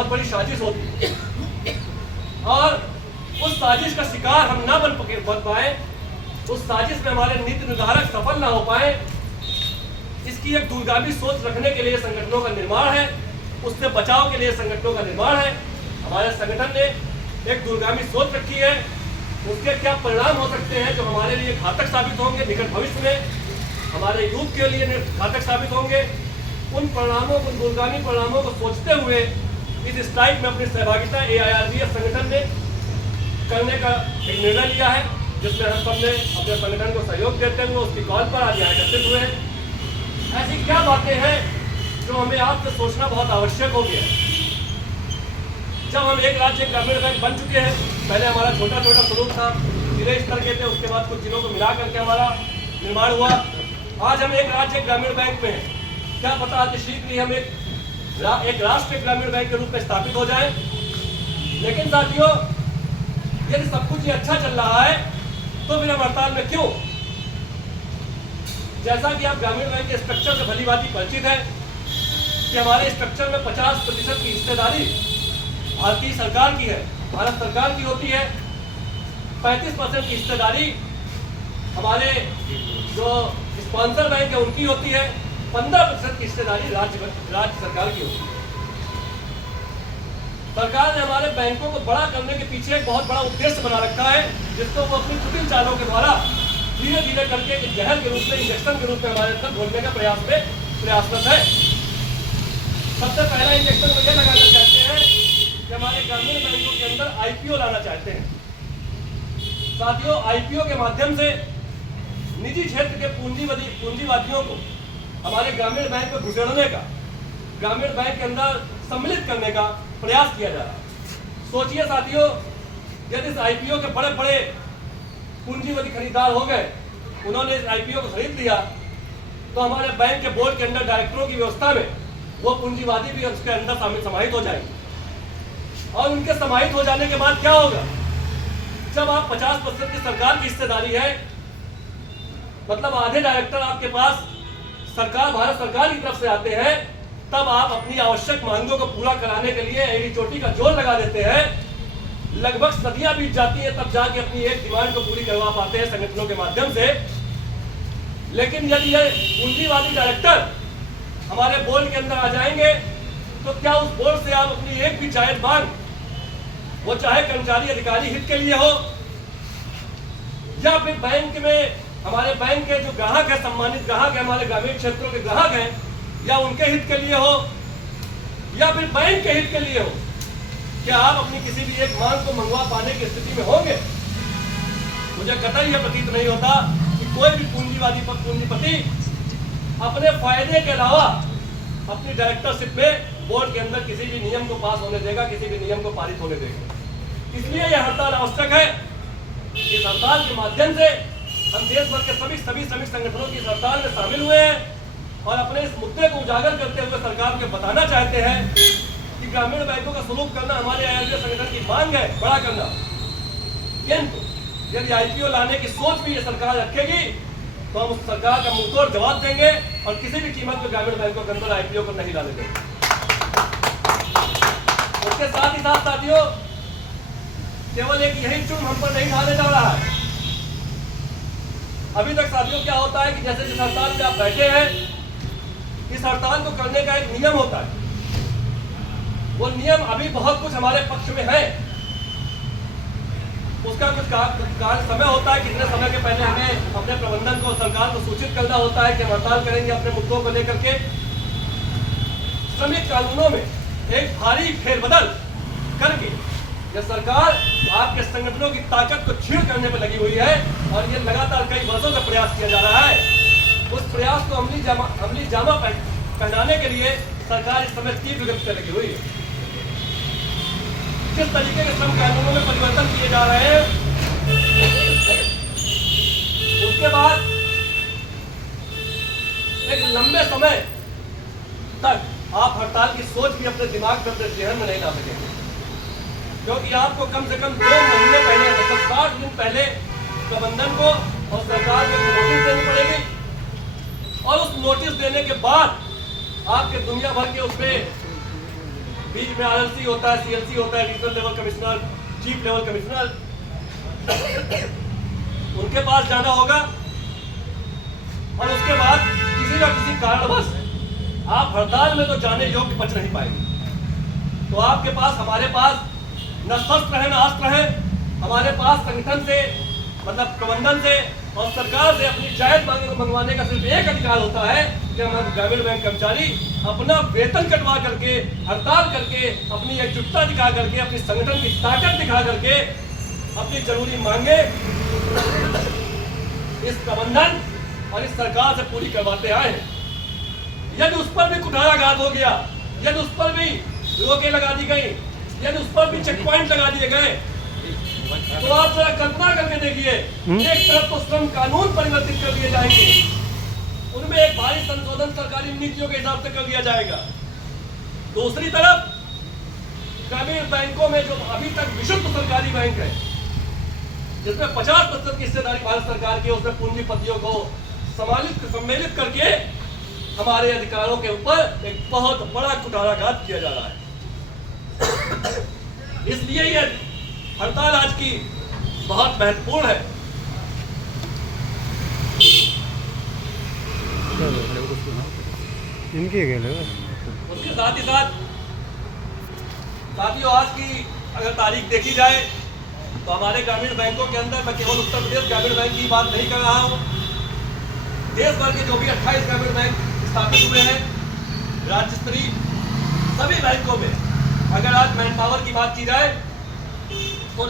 बहुत बड़ी साजिश होती है, और उस साजिश का शिकार हम ना बन पाए, उस साजिश में हमारे नीति निर्धारक सफल ना हो पाए, इसकी एक दूरगामी सोच रखने के लिए संगठनों का निर्माण है, उससे बचाव के लिए संगठनों का निर्माण है। हमारे संगठन ने एक दूरगामी सोच रखी है, उसके क्या परिणाम हो सकते हैं जो हमारे लिए घातक साबित होंगे, निकट भविष्य में हमारे यूथ के लिए घातक साबित होंगे, उन परिणामों को, दूरगामी परिणामों को सोचते हुए इस स्ट्राइक में अपनी सहभागिता AIRBF संगठन ने करने का एक निर्णय लिया है, जिसमें हम सबने अपने संगठन को सहयोग देते हुए उसकी कॉल पर आज यहाँ एकत्रित हुए हैं। ऐसी क्या बातें हैं जो हमें आपसे सोचना बहुत आवश्यक हो गया है। जब हम एक राज्य ग्रामीण बैंक बन चुके हैं, पहले हमारा छोटा छोटा स्वरूप था, जिले स्तर के थे, उसके बाद कुछ जिलों को मिला करके हमारा निर्माण हुआ। आज हम एक राज्य ग्रामीण बैंक में हैं, क्या पता आज शीघ्र ही हम एक राष्ट्रीय ग्रामीण बैंक के रूप में स्थापित हो जाए। लेकिन साथियों, यदि सब कुछ ये अच्छा चल रहा है तो फिर हम हड़ताल में क्यों? जैसा कि आप ग्रामीण बैंक के स्ट्रक्चर से भली भांति परिचित है कि हमारे स्ट्रक्चर में 50% की हिस्सेदारी भारतीय सरकार की है, भारत सरकार की होती है। 35% की हिस्सेदारी हमारे जो स्पॉन्सर बैंक है उनकी होती है। 15% की हिस्सेदारी राज्य सरकार की होती है। सरकार ने हमारे बैंकों को बड़ा करने के पीछे एक बहुत बड़ा उद्देश्य बना रखा है, जिसको वो अपनी कुटिल चालों के द्वारा धीरे धीरे करके एक जहर के रूप में, इंजेक्शन के रूप में हमारे अंदर घोलने का प्रयासरत है। सबसे पहला इंजेक्शन वो ये लगाना चाहते हैं कि हमारे ग्रामीण बैंकों के अंदर IPO लाना चाहते हैं। साथियों, IPO के माध्यम से निजी क्षेत्र के पूंजीवादियों को हमारे ग्रामीण बैंक में घुसेड़ने का, ग्रामीण बैंक के अंदर सम्मिलित करने का प्रयास किया जा रहा है। सोचिए साथियों, यदि इस IPO के बड़े बड़े पूंजीवादी खरीदार हो गए, उन्होंने इस IPO को खरीद लिया, तो हमारे बैंक के बोर्ड के अंदर डायरेक्टरों की व्यवस्था में वो पूंजीवादी भी उसके अंदर समाहित हो जाएंगे। और उनके समाहित हो जाने के बाद क्या होगा? जब आप 50% की सरकार की हिस्सेदारी है, मतलब आधे डायरेक्टर आपके पास सरकार, भारत सरकार की तरफ से आते हैं, तब आप अपनी आवश्यक मांगों को पूरा कराने के लिए एड़ी चोटी का जोर लगा देते हैं। लगभग सदियां बीत जाती है, तब जाके अपनी एक डिमांड को पूरी करवा पाते हैं संगठनों के माध्यम से। लेकिन यदि ये पूंजीवादी डायरेक्टर हमारे बोर्ड के अंदर आ जाएंगे, तो क्या उस बोर्ड से आप अपनी एक भी जायज मांग, वो चाहे कर्मचारी अधिकारी हित के लिए हो, या फिर बैंक में हमारे बैंक के जो ग्राहक है, सम्मानित ग्राहक है, हमारे ग्रामीण क्षेत्रों के ग्राहक हैं, या उनके हित के लिए हो, या फिर बैंक के हित के लिए हो, क्या आप अपनी किसी भी एक मांग को मंगवा पाने की स्थिति में होंगे? मुझे कतई यह प्रतीत नहीं होता कि कोई भी पूंजीपति अपने फायदे के अलावा अपनी डायरेक्टरशिप में बोर्ड के अंदर किसी भी नियम को पास होने देगा, किसी भी नियम को पारित होने देगा। इसलिए यह हड़ताल आवश्यक है। इस हड़ताल के माध्यम से हम देश भर के सभी श्रमिक संगठनों की इस हड़ताल में शामिल हुए हैं और अपने इस मुद्दे को उजागर करते हुए सरकार को बताना चाहते हैं कि ग्रामीण बैंकों का सुलूक करना हमारे AIRBF संगठन की मांग है, बड़ा करना। किंतु यदि IPO लाने की सोच भी ये सरकार रखेगी, तो हम उस सरकार का मुंहतोड़ जवाब देंगे और किसी भी कीमत पर ग्रामीण बैंकों के अंदर IPO को नहीं लाने देंगे। उसके साथ ही साथ साथियों, केवल एक यही चुन हम पर नहीं ढाने जा रहा है। अभी तक साथियों क्या होता है कि जैसे जिस हड़ताल पे आप बैठे हैं, इस हड़ताल को करने का एक नियम होता है। वो नियम अभी बहुत कुछ हमारे पक्ष में है, उसका कुछ समय होता है, कितने समय के पहले हमें अपने प्रबंधन को, सरकार को सूचित करना होता है कि हम हड़ताल करेंगे अपने मुद्दों को लेकर के। श्रमिक कानूनों में एक भारी फेरबदल करके यह सरकार आपके संगठनों की ताकत को छीड़ करने में लगी हुई है और ये लगातार कई वर्षों से प्रयास किया जा रहा है। उस प्रयास को अमली जामा पहनाने के लिए सरकार इस समय तीव्र गति से लगी हुई है। किस तरीके के श्रम कानूनों में परिवर्तन किए जा रहे हैं, उसके बाद एक लंबे समय तक आप हड़ताल की सोच भी अपने दिमाग में, अपने जहन में नहीं ला सकेंगे, क्योंकि आपको कम से कम 2 महीने पहले, मतलब 60 दिन पहले प्रबंधन को और सरकार को नोटिस देनी पड़ेगी और उस नोटिस देने के बाद आपके दुनिया भर के उसमें बीच में आरएलसी होता है, सीएलसी होता है, regional level commissioner, chief level commissioner, उनके पास जाना होगा। और उसके बाद किसी न किसी कारणवश आप हड़ताल में तो जाने योग्य बच नहीं पाएंगे, तो आपके पास, हमारे पास न शस्त्र है न अस्त्र है। हमारे पास संगठन से, मतलब प्रबंधन से और सरकार से अपनी जायज मांगों को मंगवाने का सिर्फ एक अधिकार होता है कि हम ग्रामीण बैंक कर्मचारी अपना वेतन कटवा करके, हड़ताल करके, अपनी एकजुटता दिखा करके, अपनी संगठन की ताकत दिखा करके अपनी जरूरी मांगे इस प्रबंधन और इस सरकार से पूरी करवाते आए। यदि उस पर भी कुठाराघात हो गया, यदि उस पर भी रोकें लगा दी गई, यदि उस पर भी चेक पॉइंट लगा दिए गए, तो आप जरा कल्पना करके देखिए, एक तरफ तो श्रम कानून परिवर्तित कर दिए जाएंगे, उनमें एक भारी संशोधन सरकारी नीतियों के हिसाब से कर दिया जाएगा। दूसरी तरफ ग्रामीण बैंकों में जो अभी तक विशुद्ध सरकारी बैंक है, जिसमें 50% की हिस्सेदारी भारत सरकार की, उसमें पूंजीपतियों को सम्मिलित करके हमारे अधिकारों के ऊपर एक बहुत बड़ा कुठाराघात किया जा रहा है। इसलिए ये हड़ताल आज की बहुत महत्वपूर्ण है। उसके साथ ही साथ साथियों, आज की अगर तारीख देखी जाए तो हमारे ग्रामीण बैंकों के अंदर, मैं केवल उत्तर प्रदेश ग्रामीण बैंक की बात नहीं कर रहा हूँ, देश भर के जो भी 28 ग्रामीण बैंक स्थापित हुए हैं राज्य स्तरीय, सभी बैंकों में अगर आज मैन पावर की बात की जाए तो